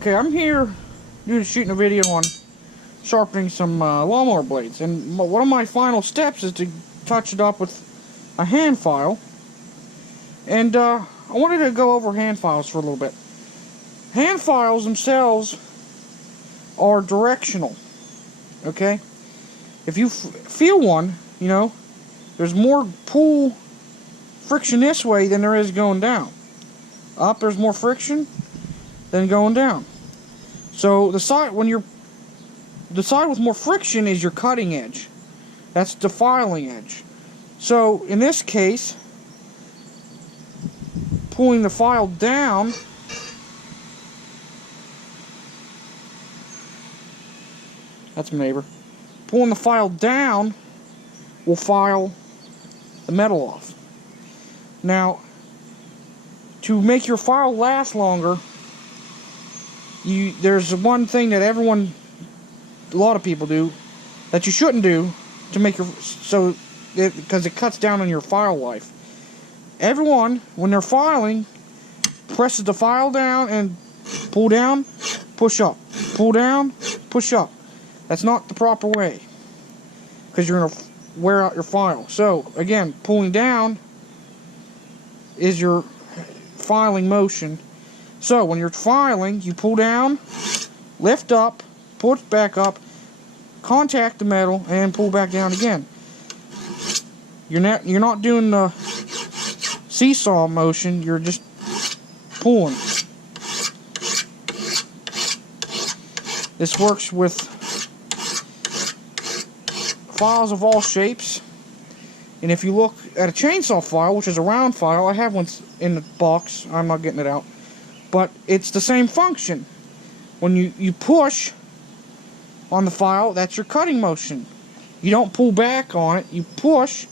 Okay, I'm here shooting a video on sharpening some lawnmower blades, and one of my final steps is to touch it up with a hand file. And I wanted to go over hand files for a little bit. Hand files themselves are directional, okay? If you feel one, you know, there's more pull friction this way than there is going down. Up, there's more friction than going down. So the side with more friction is your cutting edge. That's the filing edge. So in this case, pulling the file down, that's my neighbor. Pulling the file down will file the metal off. Now, to make your file last longer, there's one thing that a lot of people do, that you shouldn't do to make because it cuts down on your file life. Everyone, when they're filing, presses the file down and pull down, push up, pull down, push up. That's not the proper way, because you're going to wear out your file. So again, pulling down is your filing motion. So when you're filing, you pull down, lift up, pull it back up, contact the metal, and pull back down again. You're not doing the seesaw motion, you're just pulling. This works with files of all shapes. And if you look at a chainsaw file, which is a round file, I have one in the box, I'm not getting it out, but it's the same function. When you push on the file, that's your cutting motion. You don't pull back on it, you push,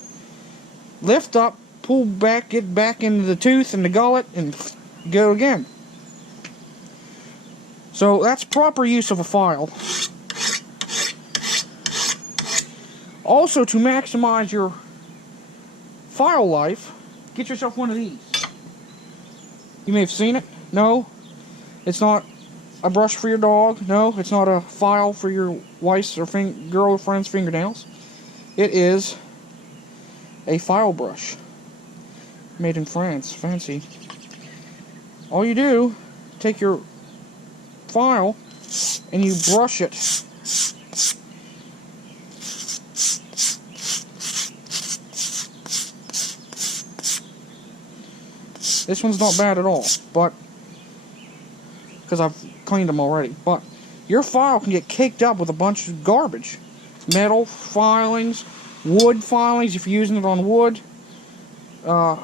lift up, pull back, get back into the tooth and the gullet, and go again. So that's proper use of a file. Also, to maximize your file life, get yourself one of these. You may have seen it. No, it's not a brush for your dog. No, it's not a file for your wife's or girlfriend's fingernails. It is a file brush. Made in France. Fancy. All you do, take your file and you brush it. This one's not bad at all, but because I've cleaned them already. But your file can get caked up with a bunch of garbage. Metal filings, wood filings if you're using it on wood,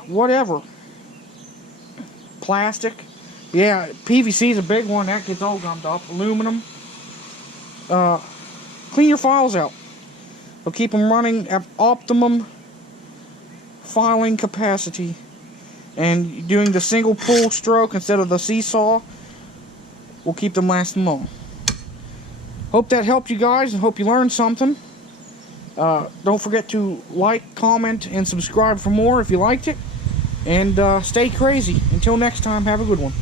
whatever. Plastic. Yeah, PVC is a big one. That gets all gummed up. Aluminum. Clean your files out. They'll keep them running at optimum filing capacity. And doing the single pull stroke instead of the seesaw will keep them lasting long. Hope that helped you guys and hope you learned something. Don't forget to like, comment, and subscribe for more if you liked it. And stay crazy. Until next time, have a good one.